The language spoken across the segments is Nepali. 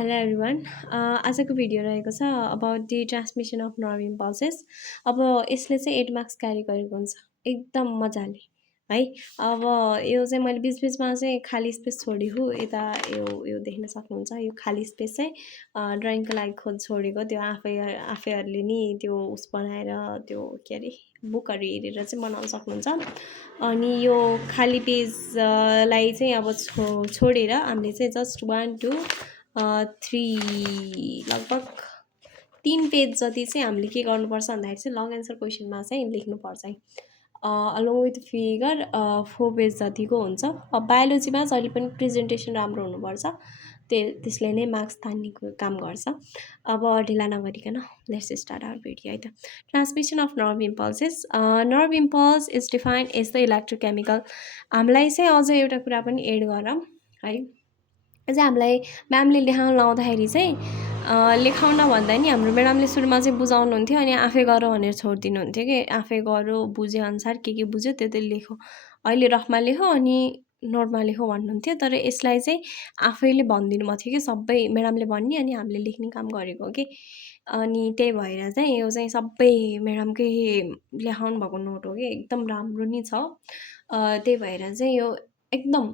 हेलो एभ्रिवान आजको भिडियो रहेको छ about the transmission of nerve impulses. अब यसले चाहिँ 8 मार्क्स क्यारी गरेको हुन्छ एकदम मजाले है। अब यो चाहिँ मैले बिचबिचमा चाहिँ खाली स्पेस छोडेको यता यो देख्न सक्नुहुन्छ। यो खाली स्पेस चाहिँ ड्रइङको लागि खोज छोडेको त्यो आफैहरूले नि त्यो उस बनाएर त्यो के अरे बुकहरू हेरेर चाहिँ बनाउन सक्नुहुन्छ। अनि यो खाली पेजलाई चाहिँ अब छोडेर हामीले चाहिँ जस्ट 1 2 3 लगभग 3 पेज जति चाहिँ हामीले के गर्नुपर्छ भन्दाखेरि चाहिँ लङ एन्सर क्वेसनमा चाहिँ लेख्नुपर्छ है। अलोङ विथ फिगर 4 पेज जतिको हुन्छ। अब बायोलोजीमा जहिले पनि प्रेजेन्टेसन राम्रो हुनुपर्छ, त्यसले नै मार्क्स तान्ने काम गर्छ। अब ढिला नगरिकन लेट्स स्टार्ट आवर भिडियो है त। Transmission of nerve impulses. Nerve impulse is defined as the electrochemical. हामीलाई चाहिँ अझ एउटा कुरा पनि एड गरौँ है। चाहिँ हामीलाई म्यामले लेखाउन लाउँदाखेरि चाहिँ लेखाउन भन्दा नि हाम्रो म्याडमले सुरुमा चाहिँ बुझाउनुहुन्थ्यो अनि आफै गर भनेर छोडिदिनुहुन्थ्यो कि आफै गरो बुझेअनुसार के बुझ्यो त्यो लेखो, अहिले रफमा लेखो अनि नोटमा लेखो भन्नुहुन्थ्यो। तर यसलाई चाहिँ आफैले भनिदिनु भएको थियो कि सबै म्याडमले भन्ने अनि हामीले लेख्ने काम गरेको हो कि। अनि त्यही भएर चाहिँ यो चाहिँ सबै म्याडमकै लेखाउनु भएको नोट हो कि एकदम राम्रो नि छ। त्यही भएर चाहिँ यो एकदम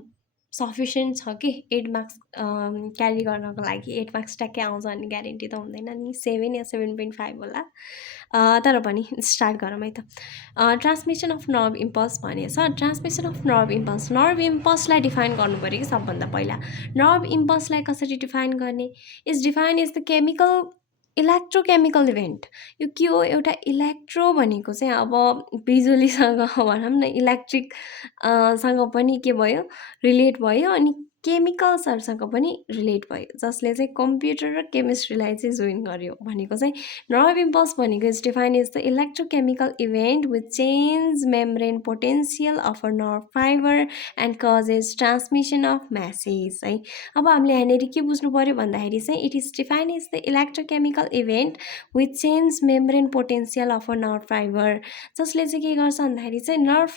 सफिसियन्ट छ कि 8 मार्क्स क्यारी गर्नको लागि। 8 मार्क्स ट्याक्कै आउँछ भन्ने ग्यारेन्टी त हुँदैन नि, 7 या 7.5 होला। तर पनि स्टार्ट गरौँ है त। ट्रान्समिसन अफ नर्भ इम्पल्स भनेछ। ट्रान्समिसन अफ नर्भ इम्पल्सलाई डिफाइन गर्नु पऱ्यो कि सबभन्दा पहिला। नर्भ इम्पल्सलाई कसरी डिफाइन गर्ने? Is define is the chemical electrochemical event. यो के हो? एउटा इलेक्ट्रो भनेको चाहिँ अब बिजुलीसँग भनौँ न इलेक्ट्रिक सँग पनि के भयो, रिलेट भयो, अनि केमिकल्सहरूसँग पनि रिलेट भयो, जसले चाहिँ कम्प्युटर र केमिस्ट्रीलाई चाहिँ जोइन गर्यो भनेको चाहिँ। नर्भ इम्पल्स भनेको is define is the electrochemical event with change membrane potential of a nerve fibre and causes transmission of message है। अब हामीले यहाँनिर के बुझ्नु पऱ्यो भन्दाखेरि चाहिँ it is define is the electrochemical event with change membrane potential of a nerve fibre, जसले चाहिँ के गर्छ भन्दाखेरि चाहिँ नर्भ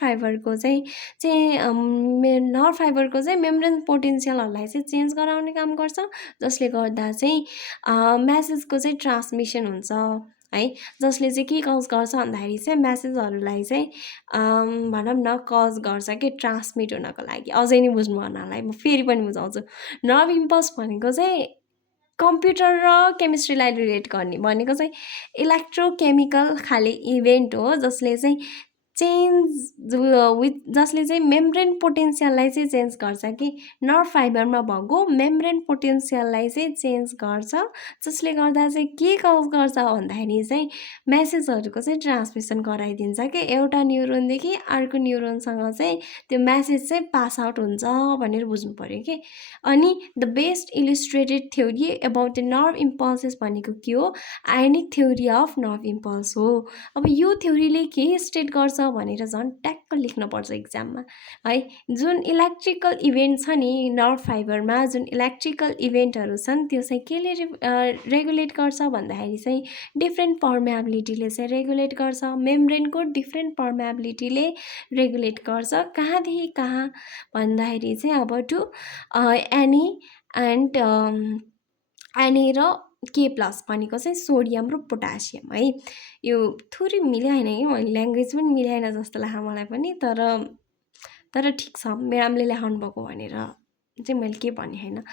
फाइबरको चाहिँ मेम्ब्रेन पोटेन्सियलहरूलाई चाहिँ चेन्ज गराउने काम गर्छ, जसले गर्दा चाहिँ म्यासेजको चाहिँ ट्रान्समिसन हुन्छ है। जसले चाहिँ के कज गर्छ भन्दाखेरि चाहिँ म्यासेजहरूलाई चाहिँ भनौँ न कज गर्छ कि ट्रान्समिट हुनको लागि। अझै नै बुझ्नु भन्नलाई म फेरि पनि बुझाउँछु। नर्भ इम्पल्स भनेको चाहिँ कम्प्युटर र केमिस्ट्रीलाई रिलेट गर्ने भनेको चाहिँ इलेक्ट्रोकेमिकल खाले इभेन्ट हो, जसले चाहिँ जसले चाहिँ मेम्ब्रेन पोटेन्सियललाई चाहिँ चेन्ज गर्छ कि नर्भ फाइबरमा भएको मेम्ब्रेन पोटेन्सियललाई चाहिँ चेन्ज गर्छ, जसले गर्दा चाहिँ के कज गर्छ भन्दाखेरि चाहिँ म्यासेजहरूको चाहिँ ट्रान्समिसन गराइदिन्छ कि एउटा न्युरोनदेखि अर्को न्युरोनसँग चाहिँ त्यो म्यासेज चाहिँ पास आउट हुन्छ भनेर बुझ्नु पऱ्यो कि। अनि the best illustrated theory about the nerve impulses भनेको के हो? Ionic theory of nerve impulse हो। अब यो थ्योरीले के स्टेट गर्छ भनेर झन् ट्याक्क लेख्नुपर्छ इक्जाममा है। जुन इलेक्ट्रिकल इभेन्ट छ नि नर्भ फाइबरमा, जुन इलेक्ट्रिकल इभेन्टहरू छन् त्यो चाहिँ केले रेगुलेट गर्छ भन्दाखेरि चाहिँ डिफ्रेन्ट पर्मेबिलिटीले चाहिँ रेगुलेट गर्छ। मेम्ब्रेनको डिफ्रेन्ट पर्मेबिलिटीले रेगुलेट गर्छ। कहाँदेखि कहाँ भन्दाखेरि चाहिँ अब टु एनी एन्ड एनी र के प्लस भनेको चाहिँ सोडियम र पोटासियम है। यो थोरै मिलाएन कि मैले ल्याङ्ग्वेज पनि मिलाएन जस्तो लाग्यो मलाई पनि, तर ठिक छ म्याडमले लेखाउनु भएको भनेर चाहिँ मैले के भने होइन।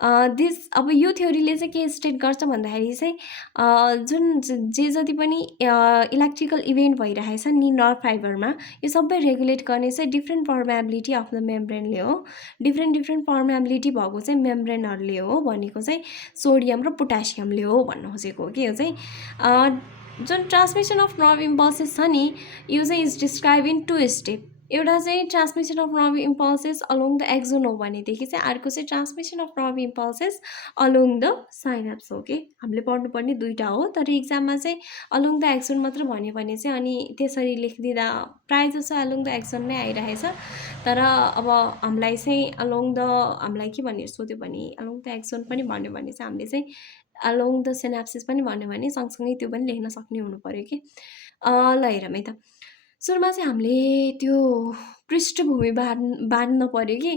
अब यो थ्योरीले चाहिँ के स्टेट गर्छ भन्दाखेरि चाहिँ जुन जे जति पनि इलेक्ट्रिकल इभेन्ट भइरहेछ नि नर्भ फाइबरमा, यो सबै रेगुलेट गर्ने चाहिँ डिफ्रेन्ट पर्मेबिलिटी अफ द मेम्ब्रेनले हो। डिफ्रेन्ट पर्मेबिलिटी भएको चाहिँ मेम्ब्रेनहरूले हो भनेको चाहिँ सोडियम र पोटासियमले हो भन्नु खोजेको हो कि। यो चाहिँ जुन ट्रान्समिसन अफ नर्भ इम्पल्सेस छ नि यो चाहिँ इज डिस्क्राइब इन 2 स्टेप। एउटा चाहिँ transmission of nerve impulses along the axon हो भनेदेखि चाहिँ अर्को चाहिँ transmission of nerve impulses along the synapse हो कि। हामीले पढ्नुपर्ने दुईवटा हो, तर इक्जाममा चाहिँ अलोङ द एक्जोन मात्र भन्यो भने चाहिँ अनि त्यसरी लेखिदिँदा प्रायः जसो अलोङ द एक्जोन नै आइरहेछ। तर अब हामीलाई चाहिँ हामीलाई के भनेर सोध्यो भने अलोङ द एक्जोन पनि भन्यो भने चाहिँ हामीले चाहिँ अलोङ द सिनाप्सिस पनि भन्यो भने सँगसँगै त्यो पनि लेख्न सक्ने हुनु पऱ्यो कि। ल हेरौँ है त। सुरुमा चाहिँ हामीले त्यो पृष्ठभूमि बाँध्न पऱ्यो कि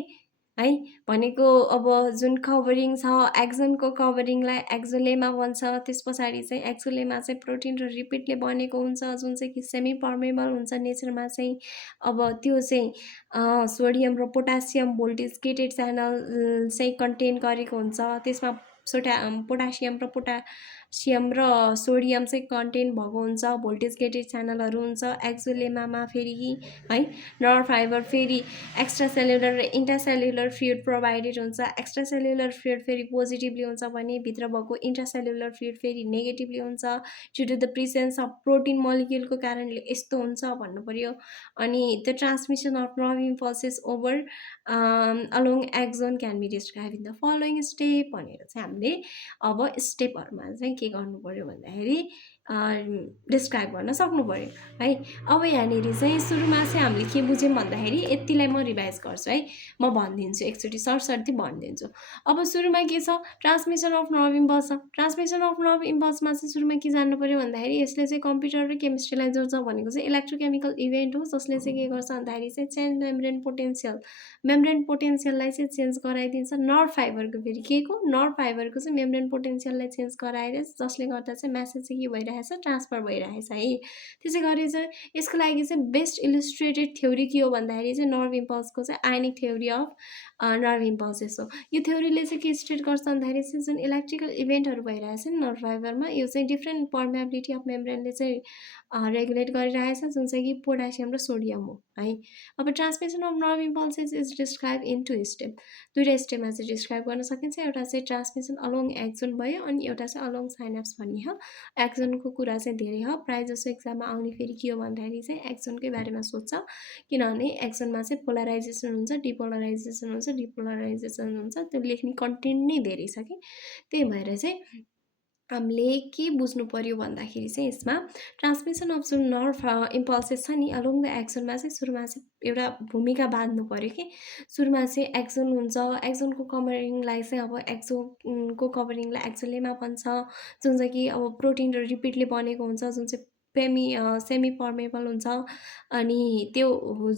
है। भनेको अब जुन कभरिङ छ एक्जनको कभरिङलाई एक्जोलेमा भन्छ। त्यस पछाडि चाहिँ एक्जोलेमा चाहिँ प्रोटिन र रिपिडले बनेको हुन्छ, जुन चाहिँ कि सेमी पर्मेबल हुन्छ नेचरमा चाहिँ। अब त्यो चाहिँ सोडियम र पोटासियम भोल्टेज गेटेड च्यानल चाहिँ कन्टेन गरेको हुन्छ। त्यसमा पोटासियम र सोडियम चाहिँ कन्टेन भएको हुन्छ। भोल्टेज गेटेड च्यानलहरू हुन्छ एक्जोलेमामा फेरि है। नर्भ फाइबर फेरि एक्स्ट्रा सेलुलर र इन्ट्रासेलुलर फ्लुइड प्रोभाइडेड हुन्छ। एक्स्ट्रा सेलुलर फ्लुइड फेरि पोजिटिभली हुन्छ भने भित्र भएको इन्ट्रासेलुलर फ्लुइड फेरि नेगेटिभली हुन्छ। Due to the presence of protein मोलिक्युलको कारणले यस्तो हुन्छ भन्नु पर्यो। अनि the transmission of nerve impulses over along axon can be describe in the following step भनेर चाहिँ हामीले अब स्टेपहरूमा चाहिँ के गर्नु पर्यो भन्दाखेरि डिस्क्राइब गर्न सक्नु पर्यो है। अब यहाँनिर चाहिँ सुरुमा चाहिँ हामीले के बुझ्यौँ भन्दाखेरि यतिलाई म रिभाइज गर्छु है, म भनिदिन्छु एकचोटि सरसर्ती भनिदिन्छु। अब सुरुमा के छ, ट्रान्समिसन अफ नर्भ इम्पल्स छ। ट्रान्समिसन अफ नर्भ इम्पल्समा चाहिँ सुरुमा के जान्नु पर्यो भन्दाखेरि यसले चाहिँ कम्प्युटर र केमिस्ट्रीलाई जोड्छ भनेको चाहिँ इलेक्ट्रोकेमिकल इभेन्ट हो, जसले चाहिँ के गर्छ भन्दाखेरि चाहिँ चेन्ज मेम्ब्रेन पोटेन्सियललाई चाहिँ चेन्ज गराइदिन्छ। नर्भ फाइबरको फेरि के को, नर्भ फाइबरको चाहिँ मेम्ब्रेन पोटेन्सियललाई चेन्ज गराएर जसले गर्दा चाहिँ मेसेज चाहिँ के भइरहेछ, ट्रान्सफर भइरहेछ है। त्यसै गरी चाहिँ यसको लागि चाहिँ बेस्ट इलिस्ट्रेटेड थ्योरी के हो भन्दाखेरि चाहिँ नर्भ इम्पल्सको चाहिँ ionic theory of nerve impulses हो। यो थ्योरीले चाहिँ के स्टेट गर्छ भन्दाखेरि चाहिँ जुन इलेक्ट्रिकल इभेन्टहरू भइरहेछ नि नर्भ फाइबरमा, यो चाहिँ डिफ्रेन्ट पर्मेबिलिटी अफ मेम्ब्रेनले चाहिँ रेगुलेट गरिरहेछ, जुन चाहिँ कि पोटासियम र सोडियम हो है। अब transmission of nerve impulses is describe in 2 step. दुईवटा स्टेपमा चाहिँ डिस्क्राइब गर्न सकिन्छ। एउटा चाहिँ ट्रान्समिसन अलोङ एक्जोन भयो, अनि एउटा चाहिँ अलोङ साइनाप्स भन्ने हो। एक्जोनको कुरा चाहिँ धेरै हो, प्रायः जसो एक्जाममा आउने फेरि के हो भन्दाखेरि चाहिँ एक्जोनकै बारेमा सोध्छ। किनभने एक्जोनमा चाहिँ पोलराइजेसन हुन्छ, डिपोलराइजेसन हुन्छ, त्यो लेख्ने कन्टेन्ट नै धेरै छ कि। त्यही भएर चाहिँ हामीले के बुझ्नु पर्यो भन्दाखेरि चाहिँ यसमा ट्रान्समिसन अफ जुन नर्भ इम्पल्सेस छ नि अलोङ द एक्जोनमा चाहिँ सुरुमा चाहिँ एउटा भूमिका बाँध्नु पर्यो कि। सुरुमा चाहिँ एक्जोन हुन्छ, एक्जोनको कभरिङलाई चाहिँ अब एक्जोनको कभरिङलाई एक्जोलेमा भन्छ, जुन चाहिँ कि अब प्रोटिन र रिपिडले बनेको हुन्छ, जुन चाहिँ सेमी पर्मेबल हुन्छ। अनि त्यो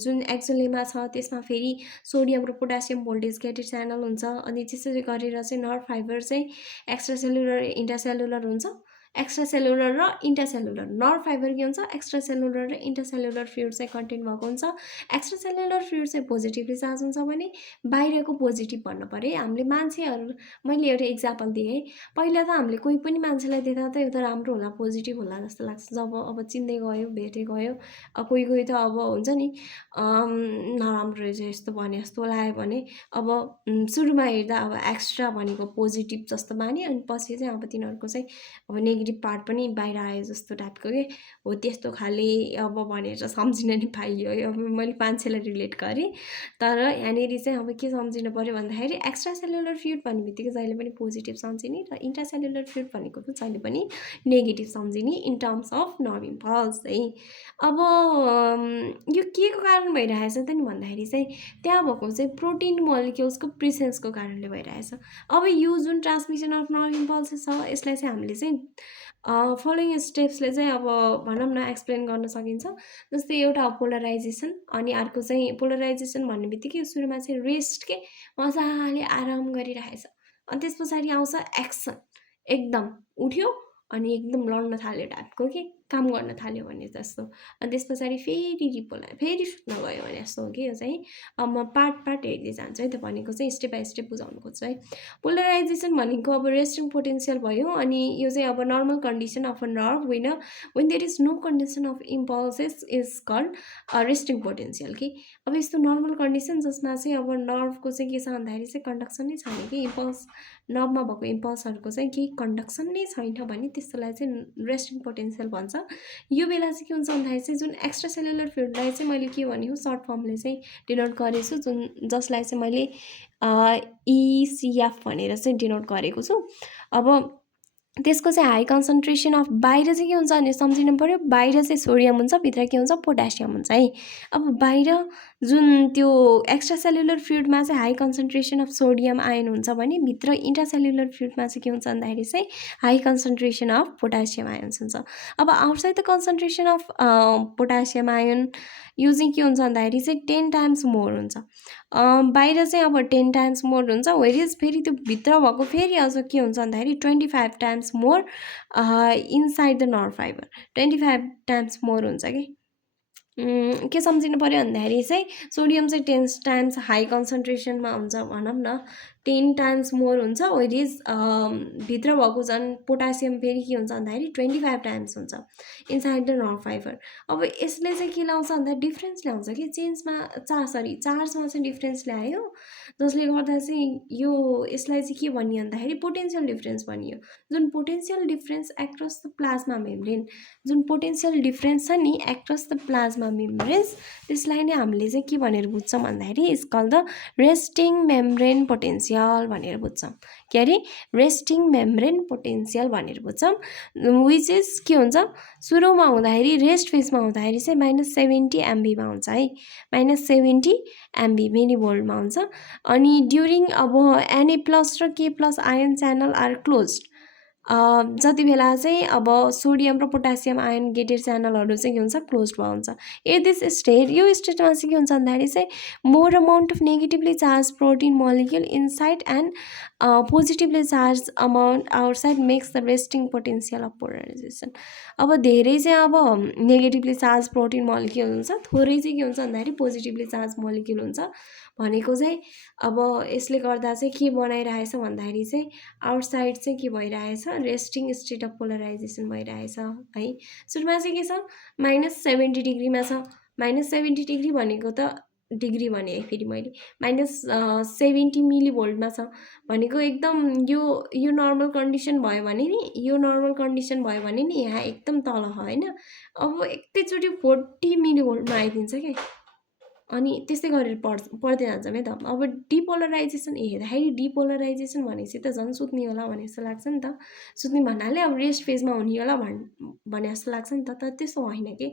जुन एक्जोलेमा छ त्यसमा फेरि सोडियम र पोटासियम भोल्टेज गेटेड च्यानल हुन्छ। अनि त्यसरी गरेर चाहिँ नर्भ फाइबर चाहिँ एक्स्ट्रा सेलुलर इन्ट्रासेलुलर हुन्छ। एक्स्ट्रा सेलुलर र इन्ट्रासेलुलर नर्भ फाइबर के हुन्छ, एक्स्ट्रा सेलुलर र इन्ट्रासेलुलर फ्लुइड चाहिँ कन्टेन भएको हुन्छ। एक्स्ट्रा सेलुलर फ्लुइड चाहिँ पोजिटिभली चार्ज हुन्छ भने बाहिरको पोजिटिभ भन्नु पर्यो है। हामीले मान्छेहरू, मैले एउटा इक्जाम्पल दिएँ है, पहिला त हामीले कोही पनि मान्छेलाई देख्दा त यो त राम्रो होला, पोजिटिभ होला जस्तो लाग्छ। जब अब चिन्दै गयो, भेट्दै गयो, कोही त अब हुन्छ नि नराम्रो रहेछ यस्तो भने जस्तो लाग्यो भने अब सुरुमा हेर्दा अब एक्स्ट्रा भनेको पोजिटिभ जस्तो मान्यो, अनि पछि चाहिँ अब तिनीहरूको चाहिँ अब नेगेटिभ पार्ट पनि बाहिर आयो जस्तो टाइपको के हो, त्यस्तो खाले अब भनेर सम्झिन नि पाइयो। अब मैले मान्छेलाई रिलेट गरेँ, तर यहाँनिर चाहिँ अब के सम्झिनु पर्यो भन्दाखेरि एक्स्ट्रा सेलुलर फ्लुइड भन्ने बित्तिकै जहिले पनि पोजिटिभ सम्झिने, र इन्ट्रासेलुलर फ्लुइड भनेको चाहिँ जहिले पनि नेगेटिभ सम्झिने in terms of nerve impulse है। अब यो के को कारण भइरहेछ त नि भन्दाखेरि चाहिँ त्यहाँ भएको चाहिँ प्रोटिन मोलिक्युल्सको प्रेजेन्सको कारणले भइरहेछ। अब यो जुन ट्रान्समिसन अफ नर्भ इम्पल्सेस छ यसलाई चाहिँ हामीले चाहिँ फलोइङ स्टेप्सले चाहिँ अब भनौँ न एक्सप्लेन गर्न सकिन्छ। जस्तै एउटा पोलराइजेसन, अनि अर्को चाहिँ पोलराइजेसन भन्ने बित्तिकै सुरुमा चाहिँ रेस्ट के मजाले आराम गरिरहेछ, अनि त्यस पछाडि आउँछ एक्सन, एकदम उठ्यो अनि एकदम लड्न थाल्यो टाइपको के काम गर्न थाल्यो भने जस्तो। अनि त्यस पछाडि फेरि सुत्न गयो भने जस्तो हो कि यो चाहिँ। अब म पार्ट हेर्दै जान्छु है, त भनेको चाहिँ स्टेप बाई स्टेप बुझाउनु खोज्छु है। पोलराइजेसन भनेको अब रेस्टिङ पोटेन्सियल भयो, अनि यो चाहिँ अब normal condition of a nerve when there is no condition of impulses is called resting potential कि। अब यस्तो नर्मल कन्डिसन जसमा चाहिँ अब नर्भको चाहिँ के छ भन्दाखेरि चाहिँ कन्डक्सन नै छैन कि, इम्पल्स नर्भमा भएको इम्पल्सहरूको चाहिँ केही कन्डक्सन नै छैन भने त्यस्तोलाई चाहिँ रेस्टिङ पोटेन्सियल भन्छ। यो बेला चाहिँ के हुन्छ भन्दाखेरि चाहिँ जुन एक्स्ट्रा सेलुलर फ्लुइडलाई चाहिँ मैले के भनेको सर्ट फर्मले चाहिँ डिनोट गरेको छु, जसलाई चाहिँ मैले ECF भनेर चाहिँ डिनोट गरेको छु। अब त्यसको चाहिँ हाई कन्सन्ट्रेसन अफ बाहिर चाहिँ के हुन्छ भने सम्झिनु पर्यो, बाहिर चाहिँ सोडियम हुन्छ, भित्र के हुन्छ पोटासियम हुन्छ है। अब बाहिर जुन त्यो एक्स्ट्रा सेलुलर फ्लुइडमा चाहिँ high concentration of sodium ion हुन्छ भने भित्र इन्ट्रासेलुलर फ्लुइडमा चाहिँ के हुन्छ भन्दाखेरि चाहिँ high concentration of potassium ions हुन्छ। अब outside the concentration of potassium ion यो चाहिँ के हुन्छ भन्दाखेरि चाहिँ 10 टाइम्स मोर हुन्छ। बाहिर चाहिँ अब 10 टाइम्स मोर हुन्छ, वेरिज फेरि त्यो भित्र भएको फेरि अझ के हुन्छ भन्दाखेरि 25 times more inside the nerve fibre, 25 times more हुन्छ कि। के सम्झिनु पऱ्यो भन्दाखेरि चाहिँ सोडियम चाहिँ 10 टाइम्स हाई कन्सन्ट्रेसनमा हुन्छ भनौँ न, 10 टाइम्स मोर हुन्छ, वेरिज भित्र भएको झन् पोटासियम फेरि के हुन्छ भन्दाखेरि 25 टाइम्स हुन्छ इनसाइड द नर्भ फाइबर। अब यसले चाहिँ के ल्याउँछ भन्दा डिफ्रेन्स ल्याउँछ कि चार्जमा चाहिँ डिफ्रेन्स ल्यायो, जसले गर्दा चाहिँ यो यसलाई चाहिँ के भनियो भन्दाखेरि पोटेन्सियल डिफ्रेन्स भनियो। जुन potential difference across the plasma membrane, जुन पोटेन्सियल डिफ्रेन्स छ नि एक्रस द प्लाज्मा मेम्ब्रेन्स, त्यसलाई नै हामीले चाहिँ के भनेर बुझ्छौँ भन्दाखेरि is call the resting membrane potential भनेर बुझ्छौँ। के अरे रेस्टिङ मेम्ब्रेन पोटेन्सियल भनेर बुझ्छौँ, विच इज के हुन्छ सुरुमा हुँदाखेरि रेस्ट फेजमा हुँदाखेरि चाहिँ -70 MVमा हुन्छ है, -70 MV मिलिभोल्टमा हुन्छ। अनि ड्युरिङ अब Na+ र K+ ion channel are close, जति बेला चाहिँ अब सोडियम र पोटासियम आयन गेटेड च्यानलहरू चाहिँ के हुन्छ क्लोज भएको हुन्छ। एट दिस स्टेट, यो स्टेटमा चाहिँ के हुन्छ भन्दाखेरि चाहिँ more amount of negatively charge protein molecule inside and positively charge amount outside makes the resting potential of polarisation. अब धेरै चाहिँ अब नेगेटिभली चार्ज प्रोटिन मोलिक्युल हुन्छ, थोरै चाहिँ के हुन्छ भन्दाखेरि पोजिटिभली चार्ज मोलिक्युल हुन्छ भनेको चाहिँ अब यसले गर्दा चाहिँ के बनाइरहेछ भन्दाखेरि चाहिँ आउटसाइड चाहिँ के भइरहेछ रेस्टिङ स्टेट अफ पोलराइजेसन भइरहेछ है। सुरुमा चाहिँ के छ -70 डिग्रीमा छ, -70 डिग्री भनेको त डिग्री भने फेरि मैले -70 मिलिभोल्टमा छ भनेको एकदम यो नर्मल कन्डिसन भयो भने नि, यो नर्मल कन्डिसन भयो भने नि यहाँ एकदम तल हो होइन। अब एकैचोटि 40 मिलिभोल्टमा आइदिन्छ क्या, अनि त्यस्तै गरेर पढ्दै जान्छौँ है त। अब डिपोलराइजेसन हेर्दाखेरि डिपोलराइजेसन भनेपछि त झन् सुत्ने होला भने जस्तो लाग्छ नि त, सुत्ने भन्नाले अब रेस्ट फेजमा हुने होला भने जस्तो लाग्छ नि त, तर त्यस्तो होइन कि।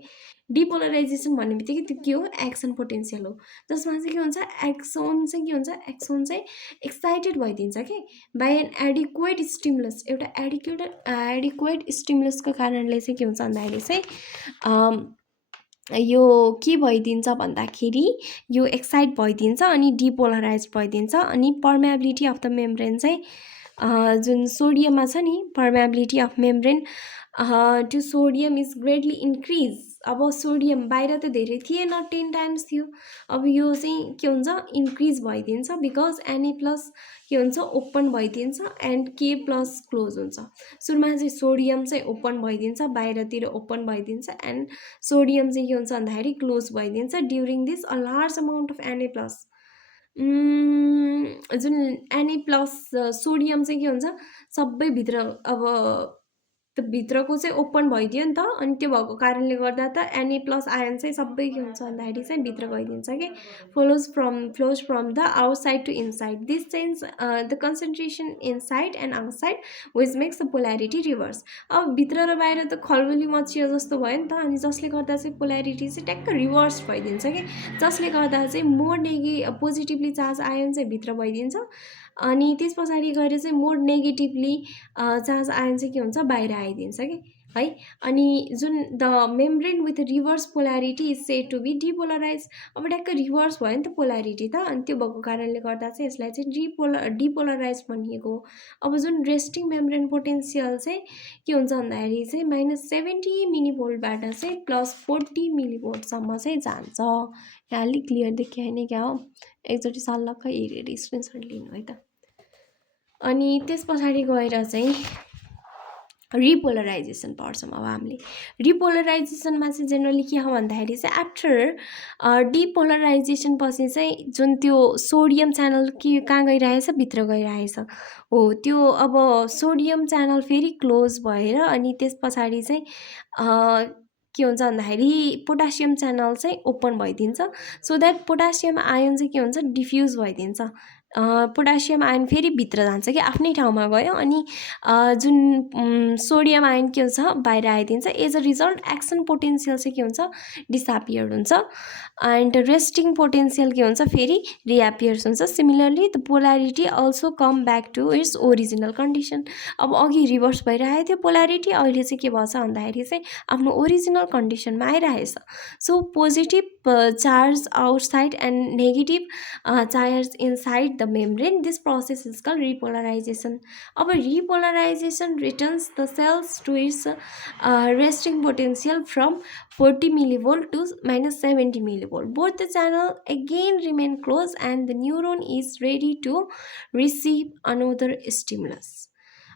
डिपोलराइजेसन भन्ने बित्तिकै त्यो के हो एक्सन पोटेन्सियल हो, जसमा चाहिँ के हुन्छ एक्सन चाहिँ एक्साइटेड भइदिन्छ कि बाई एन एडिक्वेट स्टिमुलस, एउटा एडिक्वेट स्टिमुलसको कारणले चाहिँ के हुन्छ भन्दाखेरि चाहिँ यो के भइदिन्छ भन्दाखेरि यो एक्साइट भइदिन्छ अनि डिपोलराइज भइदिन्छ। अनि पर्मेबिलिटी अफ द मेम्ब्रेन चाहिँ जुन सोडियममा छ नि permeability of membrane to sodium is greatly increase. अब सोडियम बाहिर त धेरै थिएन 10 टाइम्स थियो, अब यो चाहिँ के हुन्छ इन्क्रिज भइदिन्छ बिकज Na+ के हुन्छ ओपन भइदिन्छ एन्ड K+ क्लोज हुन्छ। सुरुमा चाहिँ सोडियम चाहिँ ओपन भइदिन्छ, बाहिरतिर ओपन भइदिन्छ एन्ड सोडियम चाहिँ के हुन्छ भन्दाखेरि क्लोज भइदिन्छ during this a large amount of Na+। जुन Na+ सोडियम चाहिँ के हुन्छ सबै भित्र अब त्यो भित्रको चाहिँ ओपन भइदियो नि त, अनि त्यो भएको कारणले गर्दा त Na+ आयन चाहिँ सबै के हुन्छ भन्दाखेरि चाहिँ भित्र गइदिन्छ कि flows from the outside to inside. This change the concentration inside and outside which makes the polarity reverse. अब भित्र र बाहिर त खलबली मचियो जस्तो भयो नि त, अनि जसले गर्दा चाहिँ पोल्यारिटी चाहिँ ट्याक्क रिभर्स भइदिन्छ कि, जसले गर्दा चाहिँ मोर पोजिटिभली चार्ज आयन चाहिँ भित्र भइदिन्छ अनि त्यस पछाडि गएर चाहिँ मोर नेगेटिभली चार्ज आयन चाहिँ के हुन्छ बाहिर आइदिन्छ कि है। अनि जुन the membrane with reverse polarity is said to be depolarize. अब ट्याक्क रिभर्स भयो नि त पोल्यारिटी त, अनि त्यो भएको कारणले गर्दा चाहिँ यसलाई चाहिँ डिपोलराइज भनिएको। अब जुन रेस्टिङ मेम्ब्रेन पोटेन्सियल चाहिँ के हुन्छ भन्दाखेरि चाहिँ -70 मिलिभोल्टबाट चाहिँ +40 मिलिभोल्टसम्म चाहिँ जान्छ। यहाँ अलिक क्लियर देखिएन क्या हो, एकचोटि सल्लक्क हेरेर स्क्रिनसट लिनु है त। अनि त्यस पछाडि गएर चाहिँ रिपोलराइजेसन पढ्छौँ। अब हामीले रिपोलराइजेसनमा चाहिँ जेनरली के हो भन्दाखेरि चाहिँ आफ्टर डिपोलराइजेसन पछि चाहिँ जुन त्यो सोडियम च्यानल के कहाँ गइरहेछ भित्र गइरहेछ हो, त्यो अब सोडियम च्यानल फेरि क्लोज भएर अनि त्यस पछाडि चाहिँ के हुन्छ भन्दाखेरि पोटासियम च्यानल चाहिँ ओपन भइदिन्छ, सो द्याट पोटासियम आयन चाहिँ के हुन्छ डिफ्युज भइदिन्छ पोटासियम आयन फेरि भित्र जान्छ कि आफ्नै ठाउँमा गयो अनि जुन सोडियम आयन के हुन्छ बाहिर आइदिन्छ। As a result action potential चाहिँ के हुन्छ डिसएपियर हुन्छ एन्ड रेस्टिङ पोटेन्सियल के हुन्छ फेरि रिएपियर्स हुन्छ। Similarly the polarity also come back to its original condition. अब अघि रिभर्स भइरहेको थियो पोलारिटी, अहिले चाहिँ के भन्छ भन्दाखेरि चाहिँ आफ्नो ओरिजिनल कन्डिसनमा आइरहेछ। So positive charge outside and negative charge inside the membrane, this process is called repolarisation. अब repolarisation returns the cells to its resting potential from 40 millivolt to minus 70 millivolt. Both the channel again remain closed and the neuron is ready to receive another stimulus.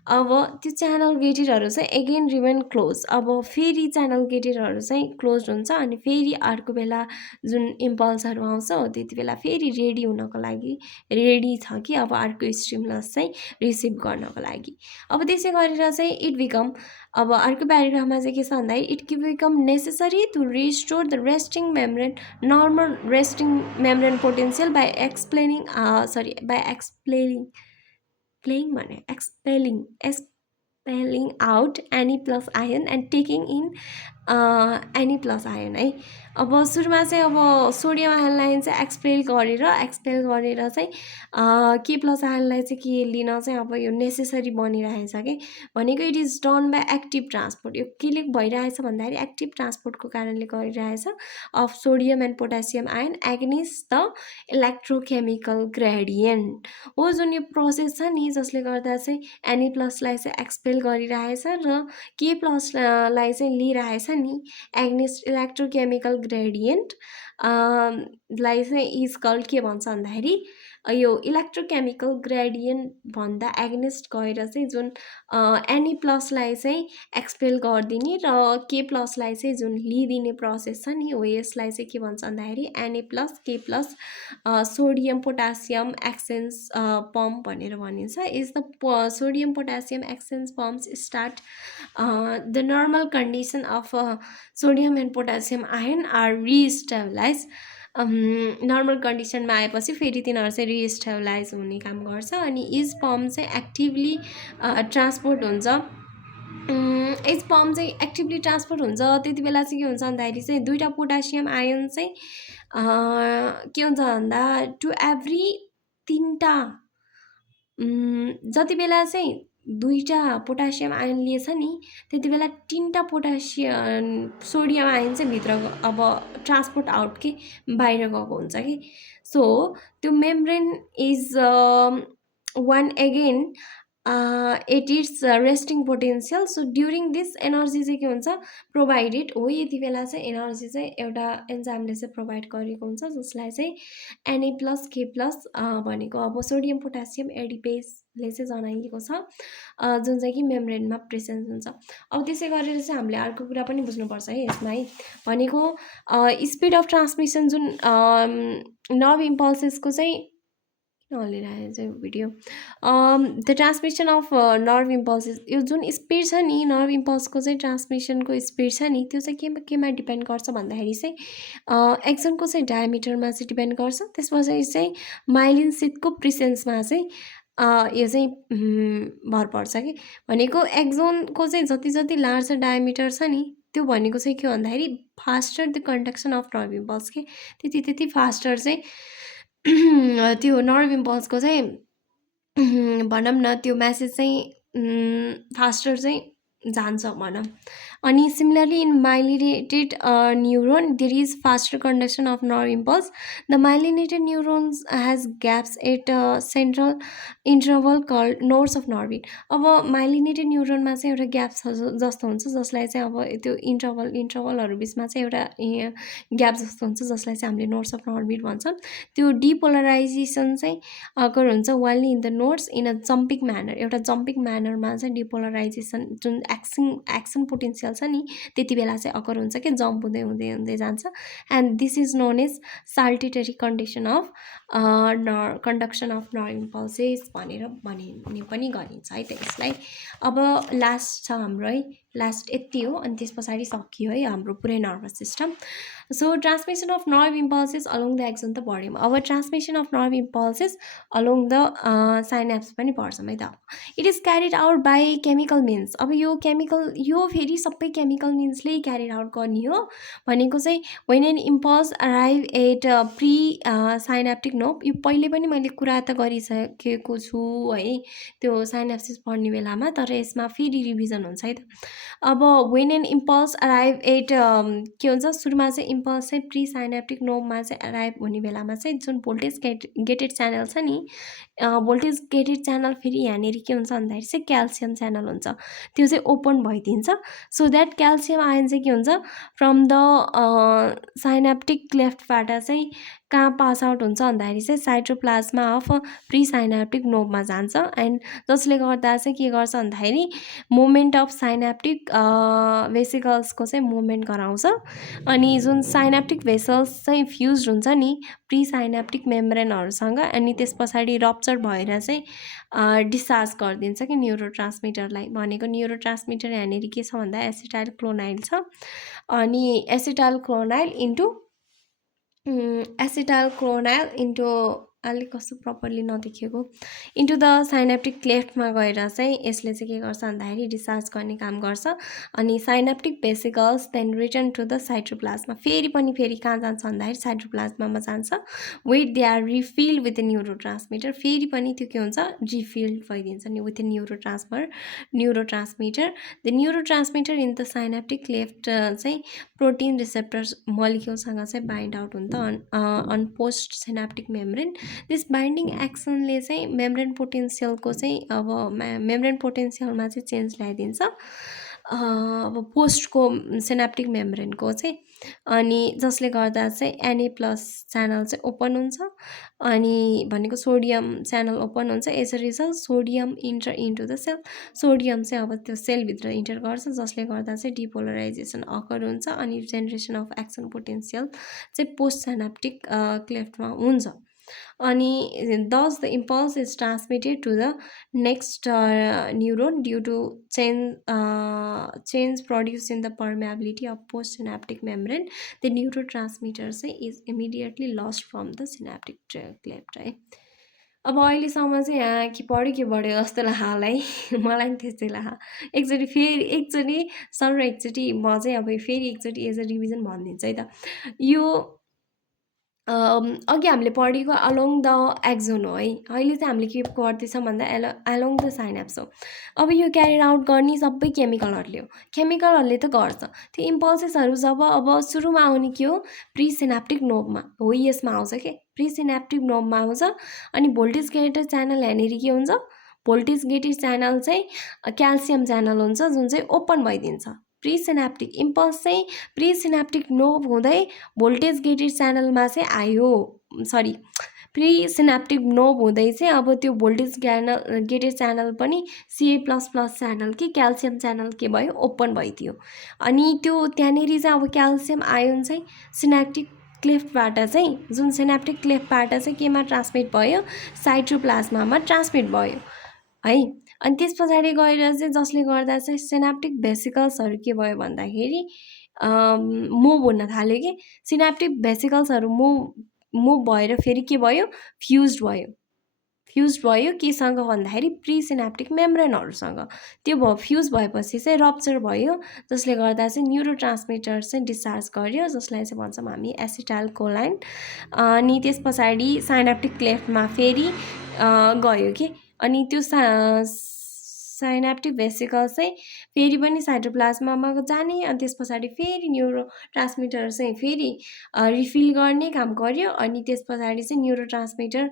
अब त्यो च्यानल गेटेडहरू चाहिँ एगेन रिमेन क्लोज। अब फेरि च्यानल गेटेडहरू चाहिँ क्लोज हुन्छ अनि फेरि अर्को बेला जुन इम्पल्सहरू आउँछ हो त्यति बेला फेरि रेडी हुनको लागि रेडी छ कि अब अर्को स्टिमुलस चाहिँ रिसिभ गर्नको लागि। अब त्यसै गरेर चाहिँ इट बिकम, अब अर्को प्याराग्राफमा चाहिँ के छ भन्दाखेरि it become necessary to restore the resting membrane normal resting membrane potential by expelling out any plus ion and taking in any plus ion है। अब सुरुमा चाहिँ अब सोडियम आयनलाई चाहिँ एक्सपेल गरेर चाहिँ के प्लस आयनलाई चाहिँ के लिन चाहिँ अब यो नेसेसरी बनिरहेछ कि भनेको it is done by active transport. यो केले भइरहेछ भन्दाखेरि एक्टिभ ट्रान्सपोर्टको कारणले गरिरहेछ of sodium and potassium ion against the electrochemical gradient हो। जुन यो प्रोसेस छ नि जसले गर्दा चाहिँ एनी प्लसलाई चाहिँ एक्सपेल गरिरहेछ र के प्लसलाई चाहिँ लिइरहेछ नि एग्निस्ट इलेक्ट्रोकेमिकल ग्रेडियन्ट लाई चाहिँ इज कल्ड के भन्छ भन्दाखेरि यो इलेक्ट्रोकेमिकल ग्रेडियन्ट भन्दा एग्निस्ट गएर चाहिँ जुन एनी प्लसलाई चाहिँ एक्सपेल गरिदिने र के प्लसलाई चाहिँ जुन लिइदिने प्रोसेस छ नि हो यसलाई चाहिँ के भन्छ भन्दाखेरि Na plus K plus sodium potassium exchange pump भनेर भनिन्छ। Is the sodium potassium exchange pumps start the normal condition of sodium and potassium ion are restabilise. Normal कन्डिसनमा आएपछि फेरि तिनीहरू चाहिँ रिस्टेबलाइज हुने काम गर्छ अनि इज पम्प चाहिँ एक्टिभली ट्रान्सपोर्ट हुन्छ। एज पम्प चाहिँ एक्टिभली ट्रान्सपोर्ट हुन्छ त्यति बेला चाहिँ के हुन्छ भन्दाखेरि चाहिँ दुईवटा पोटासियम आयन चाहिँ के हुन्छ भन्दा टु एभ्री तिनवटा जति बेला चाहिँ दुईवटा पोटासियम आयन लिएछ नि त्यति बेला तिनवटा पोटासियम सोडियम आयन चाहिँ भित्र अब ट्रान्सपोर्ट आउट कि बाहिर गएको हुन्छ कि। सो त्यो membrane is once again at its resting potential. So during this energy चाहिँ के हुन्छ प्रोभाइडेड हो। यति बेला चाहिँ एनर्जी चाहिँ एउटा एन्जाइमले चाहिँ प्रोभाइड गरेको हुन्छ जसलाई चाहिँ एनए प्लस के प्लस भनेको अब सोडियम पोटासियम एडिपेजले चाहिँ जनाइएको छ जुन चाहिँ कि मेम्ब्रेनमा प्रेजेन्स हुन्छ। अब त्यसै गरेर चाहिँ हामीले अर्को कुरा पनि बुझ्नुपर्छ है यसमा है भनेको स्पिड अफ ट्रान्समिसन जुन नर्भ इम्पल्सेसको चाहिँ हलिरहेको चाहिँ video the transmission of nerve impulses यो जुन स्पिड छ नि नर्भ इम्पल्सको चाहिँ ट्रान्समिसनको स्पिड छ नि त्यो चाहिँ केमा डिपेन्ड गर्छ भन्दाखेरि चाहिँ एक्सनको चाहिँ डायमिटरमा चाहिँ डिपेन्ड गर्छ। त्यसपछि चाहिँ माइलिन सिटको प्रिसेन्समा चाहिँ यो चाहिँ भर पर्छ कि भनेको एक्जोनको चाहिँ जति लार्जर डायमिटर छ नि त्यो भनेको चाहिँ के भन्दाखेरि faster the conduction of nerve impulse के त्यति फास्टर चाहिँ त्यो नर्भ इम्पल्सको चाहिँ भनौँ न त्यो म्यासेज चाहिँ फास्टर चाहिँ जान्छ भनौँ। अनि similarly in myelinated neuron there is faster conduction of nerve impulse. The myelinated neurons has gaps at central interval called nodes of नर्भिन। अब माइलिनेटेड न्युरोनमा चाहिँ एउटा ग्याप छ जस्तो हुन्छ जसलाई चाहिँ अब त्यो इन्टरभलहरू बिचमा चाहिँ एउटा ग्याप जस्तो हुन्छ जसलाई चाहिँ हामीले नोड्स अफ नर्भिन भन्छौँ। त्यो डिपोलराइजेसन चाहिँ अकर हुन्छ वाइल्ली in the nodes in a jumping manner. एउटा जम्पिङ म्यानरमा चाहिँ डिपोलराइजेसन जुन एक्सन पोटेन्सियल छ नि त्यति बेला चाहिँ अकर हुन्छ कि जम्प हुँदै जान्छ and this is known as saltatory condition of conduction of nerve impulses भनेर भनिने पनि गरिन्छ है त यसलाई। अब लास्ट छ हाम्रो है लास्ट यति हो अनि त्यस पछाडि सकियो है हाम्रो पुरै nervous system so transmission of nerve impulses along the axon त पढ्यौँ अब transmission of nerve impulses along the synapse पनि पढ्छौँ है त it is carried out by chemical means अब यो केमिकल यो फेरि सबै केमिकल मिन्सले क्यारिड आउट गर्ने हो भनेको चाहिँ when an impulse arrive at pre synaptic knob यो पहिले पनि मैले कुरा त गरिसकेको छु है त्यो साइनाप्सिस पढ्ने बेलामा तर यसमा फेरि रिभिजन हुन्छ है त अब when an impulse arrive at के हुन्छ सुरुमा चाहिँ इम्पल्स चाहिँ प्री साइनाप्टिक नोबमा चाहिँ अराइभ हुने बेलामा चाहिँ जुन भोल्टेज गेटेड च्यानल छ नि भोल्टेज गेटेड च्यानल फेरि यहाँनिर के हुन्छ भन्दाखेरि चाहिँ क्याल्सियम च्यानल हुन्छ त्यो चाहिँ ओपन भइदिन्छ सो द्याट क्याल्सियम आयन चाहिँ के हुन्छ फ्रम द साइनाप्टिक क्लेफ्टबाट चाहिँ कहाँ पास आउट हुन्छ भन्दाखेरि चाहिँ साइटोप्लाज्मा अफ प्री साइनाप्टिक नोबमा जान्छ एन्ड जसले गर्दा चाहिँ के गर्छ भन्दाखेरि मुभमेन्ट अफ साइनाप्टिक भेसिकल्सको चाहिँ मुभमेन्ट गराउँछ अनि जुन साइनाप्टिक भेसल्स चाहिँ फ्युज हुन्छ नि प्री साइनाप्टिक मेम्ब्रेनहरूसँग अनि त्यस पछाडि रप्चर भएर चाहिँ डिस्चार्ज गरिदिन्छ कि न्युरो ट्रान्समिटरलाई भनेको न्युरो ट्रान्समिटर यहाँनिर के छ भन्दा एसिटाइल क्लोनाइल छ अनि एसिटाइल क्लोनाइल इन्टु अलिक कस्तो प्रपरली नदेखिएको इन्टु द साइनाप्टिक क्लेफ्टमा गएर चाहिँ यसले चाहिँ के गर्छ भन्दाखेरि डिस्चार्ज गर्ने काम गर्छ अनि synaptic vesicles then return to the cytoplasm फेरि कहाँ जान्छ भन्दाखेरि साइटोप्लाज्मामा जान्छ where they are refilled with neurotransmitter फेरि पनि त्यो के हुन्छ रिफिल्ड भइदिन्छ नि with neurotransmitter the neurotransmitter in the synaptic cleft चाहिँ प्रोटिन रिसेप्टर्स मलिक्युलसँग चाहिँ बाइन्ड आउट हुन्छ on post synaptic membrane this binding एक्सनले चाहिँ मेम्ब्रेन पोटेन्सियलको चाहिँ अब मेम्ब्रेन पोटेन्सियलमा चाहिँ चेन्ज ल्याइदिन्छ अब पोस्टको सिनाप्टिक मेम्ब्रेनको चाहिँ अनि जसले गर्दा चाहिँ Na प्लस च्यानल चाहिँ ओपन हुन्छ अनि भनेको सोडियम च्यानल ओपन हुन्छ as a result sodium enter into the cell sodium चाहिँ अब त्यो सेलभित्र इन्टर गर्छ जसले गर्दा चाहिँ डिपोलराइजेसन अकर हुन्छ अनि जेनेरेसन अफ एक्सन पोटेन्सियल चाहिँ पोस्ट सिनाप्टिक क्लेफ्टमा हुन्छ अनि thus the impulse is transmitted to the next neuron due to change produced in the permeability of postsynaptic membrane the neurotransmitter is immediately lost from the synaptic cleft है अब अहिलेसम्म चाहिँ यहाँ कि पढ्यो जस्तो लाग्यो है मलाई पनि त्यस्तै लाग्यो एकचोटि फेरि एकचोटि म चाहिँ अब फेरि एकचोटि एज अ रिभिजन भनिदिन्छु है त यो अघि हामीले पढेको अलोङ द एक्जोन हो है अहिले चाहिँ हामीले के गर्दैछौँ भन्दा अलोङ द साइनाप्स हो अब यो क्यारिड आउट गर्ने सबै केमिकलहरूले हो केमिकलहरूले त गर्छ त्यो इम्पल्सेसहरू जब अब सुरुमा आउने के हो प्री सिनाप्टिक नोबमा हो यसमा आउँछ के प्री सिनाप्टिक नोबमा आउँछ अनि भोल्टेज गेटेड च्यानल यहाँनिर के हुन्छ भोल्टेज गेटेड च्यानल चाहिँ क्याल्सियम च्यानल हुन्छ जुन चाहिँ ओपन भइदिन्छ प्री सिनाप्टिक इम्पल्स चाहिँ प्री सिनाप्टिक नोब हुँदै भोल्टेज गेटेड च्यानलमा चाहिँ आयो प्री सिनाप्टिक नोब हुँदै चाहिँ अब त्यो भोल्टेज गेटेड च्यानल पनि Ca++ च्यानल कि क्याल्सियम च्यानल के भयो ओपन भइदियो अनि त्यो त्यहाँनिर चाहिँ अब क्याल्सियम आयोन चाहिँ सिनाप्टिक क्लेफ्टबाट चाहिँ जुन सिनाप्टिक क्लेफ्टबाट चाहिँ केमा ट्रान्समिट भयो साइटोप्लाज्मामा ट्रान्समिट भयो है अनि त्यस पछाडि गएर चाहिँ जसले गर्दा चाहिँ सिनाप्टिक भेसिकल्सहरू के भयो भन्दाखेरि मुभ हुन थाल्यो कि सिनाप्टिक भेसिकल्सहरू मुभ भएर फेरि के भयो फ्युज भयो केसँग भन्दाखेरि प्री सिनाप्टिक मेम्ब्रेनहरूसँग त्यो भयो फ्युज भएपछि चाहिँ रप्चर भयो जसले गर्दा चाहिँ न्युरो ट्रान्समिटर चाहिँ डिस्चार्ज गर्यो जसलाई चाहिँ भन्छौँ हामी एसिटाइल कोलाइन अनि त्यस पछाडि साइनाप्टिक क्लेफ्टमा फेरि गयो कि अनि त्यो साइनाप्टिक भेसिकल चाहिँ फेरि पनि साइटोप्लाज्मामा जाने अनि त्यस पछाडि फेरि न्युरो ट्रान्समिटर चाहिँ फेरि रिफिल गर्ने काम गर्यो अनि त्यस पछाडि चाहिँ न्युरो ट्रान्समिटर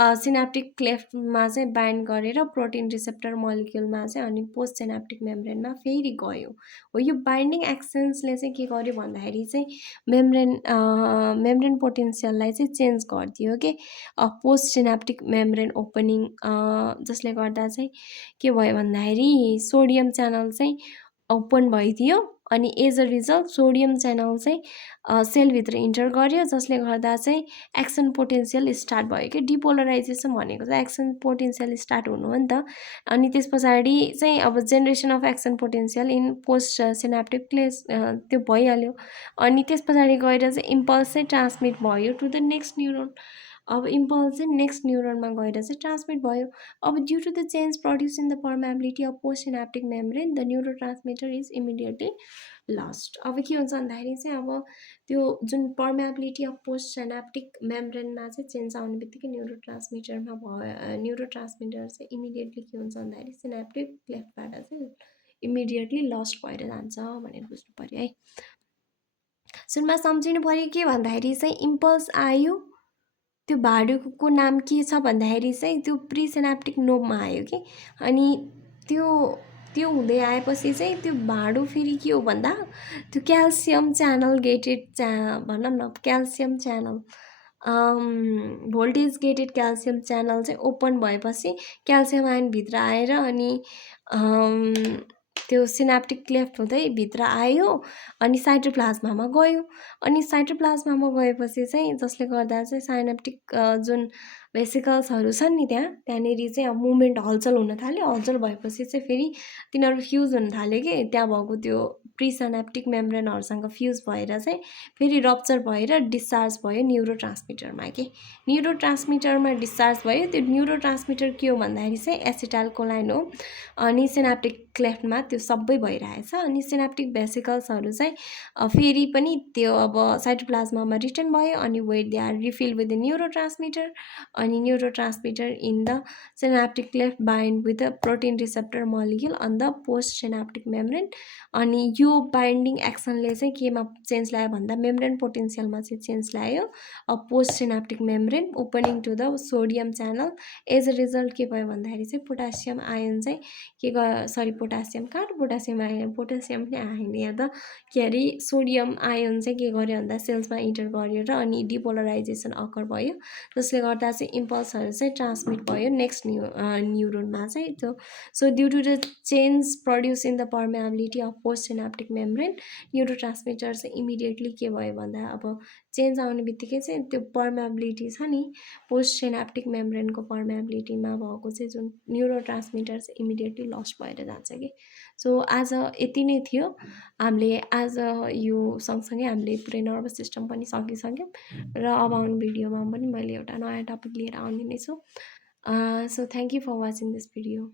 सिनाप्टिक क्लेफ्टमा चाहिँ बाइन्ड गरेर प्रोटिन रिसेप्टर मलिक्युलमा चाहिँ अनि पोस्ट सिनाप्टिक मेम्ब्रेनमा फेरि गयो हो यो बाइन्डिङ एक्सन्सले चाहिँ के गर्यो भन्दाखेरि चाहिँ मेम्ब्रेन पोटेन्सियललाई चाहिँ चेन्ज गरिदियो कि पोस्ट सिनाप्टिक मेम्ब्रेन ओपनिङ जसले गर्दा चाहिँ के भयो भन्दाखेरि सोडियम च्यानल चाहिँ ओपन भइदियो अनि as a result sodium channel चाहिँ सेलभित्र इन्टर गर्यो, जसले गर्दा चाहिँ एक्सन पोटेन्सियल स्टार्ट भयो कि डिपोलराइजेसन भनेको चाहिँ एक्सन पोटेन्सियल स्टार्ट हुनु हो नि त। अनि त्यस पछाडि चाहिँ अब generation of action potential in postsynaptic cleft त्यो भइहाल्यो। अनि त्यस पछाडि गएर चाहिँ इम्पल्स चाहिँ ट्रान्समिट भयो टु द नेक्स्ट न्युरोन। अब इम्पल्स चाहिँ नेक्स्ट न्युरोनमा गएर चाहिँ ट्रान्समिट भयो। अब due to the change produce in the permeability of post synaptic membrane the neurotransmitter is immediately lost. अब के हुन्छ भन्दाखेरि चाहिँ अब त्यो जुन पर्मेबिलिटी अफ पोस्ट सिनाप्टिक मेम्ब्रेनमा चाहिँ चेन्ज आउने बित्तिकै न्युरो ट्रान्समिटरमा भयो, न्युरो ट्रान्समिटर चाहिँ इमिडिएटली के हुन्छ भन्दाखेरि सिनाप्टिक क्लेफ्टबाट चाहिँ इमिडिएटली लस्ट भएर जान्छ भनेर बुझ्नु पर्यो है। सुनमा सम्झिनु पर्यो के भन्दाखेरि चाहिँ इम्पल्स आयो, त्यो भाडुको नाम के छ भन्दाखेरि चाहिँ त्यो प्रिसिनाप्टिक नोबमा आयो कि। अनि त्यो त्यो हुँदै आएपछि चाहिँ त्यो भाडु फेरि के हो भन्दा त्यो क्याल्सियम च्यानल गेटेड भनौँ न calcium channel voltage gated calcium channel चाहिँ ओपन भएपछि क्याल्सियम आयन भित्र आएर अनि त्यो सिनाप्टिक क्लेफ्ट हुँदै भित्र आयो अनि साइटोप्लाज्मामा गयो। अनि साइटोप्लाज्मामा गएपछि चाहिँ जसले गर्दा चाहिँ साइनाप्टिक जुन भेसिकल्सहरू छन् नि त्यहाँनिर चाहिँ अब मुभमेन्ट हलचल हुन थाल्यो। हलचल भएपछि चाहिँ फेरि तिनीहरू फ्युज हुन थाल्यो कि त्यहाँ भएको त्यो प्रिसिनाप्टिक मेम्ब्रेनहरूसँग फ्युज भएर चाहिँ फेरि रप्चर भएर डिस्चार्ज भयो न्युरो ट्रान्समिटरमा कि। न्युरो ट्रान्समिटरमा डिस्चार्ज भयो। त्यो न्युरो ट्रान्समिटर के हो भन्दाखेरि चाहिँ एसिटाइलकोलाइन हो। अनि सिनाप्टिक क्लेफ्टमा त्यो सबै भइरहेछ। अनि सिनाप्टिक भेसिकल्सहरू चाहिँ फेरि पनि त्यो अब साइटोप्लाज्मामा रिटर्न भयो अनि where they are refill with the neurotransmitter. अनि neurotransmitter in the synaptic cleft bind with the protein receptor molecule on the post synaptic membrane. अनि यो बाइन्डिङ एक्सनले चाहिँ केमा चेन्ज ल्यायो भन्दा मेम्ब्रेन पोटेन्सियलमा चाहिँ चेन्ज ल्यायो। अब post synaptic membrane opening to the sodium channel. As a result के भयो भन्दाखेरि चाहिँ पोटासियम आयन चाहिँ पोटासियम कहाँ पोटासियम आयन, पोटासियम नै आएन यहाँ त, के अरे सोडियम आयन चाहिँ के गर्यो भन्दा सेल्समा इन्टर गर्यो र अनि डिपोलराइजेसन अकर भयो, जसले गर्दा चाहिँ इम्पल्सहरू चाहिँ ट्रान्समिट भयो नेक्स्ट न्युरोनमा चाहिँ त्यो। So due to the change produce in the permeability of post synaptic membrane neurotransmitter चाहिँ इमिडिएटली के भयो भन्दा अब चेन्ज आउने बित्तिकै चाहिँ त्यो पर्मेबिलिटी छ नि पोस्ट सिनाप्टिक मेम्ब्रेनको पर्मेबिलिटीमा भएको चाहिँ जुन न्युरो ट्रान्समिटर चाहिँ इमिडिएटली लस्ट भएर जान्छ कि। सो आज यति नै थियो। हामीले आज यो सँगसँगै हामीले पुरै नर्भस सिस्टम पनि सकिसक्यौँ र अब आउने भिडियोमा पनि मैले एउटा नयाँ टपिक लिएर आउने नै छु। So thank you for watching this video.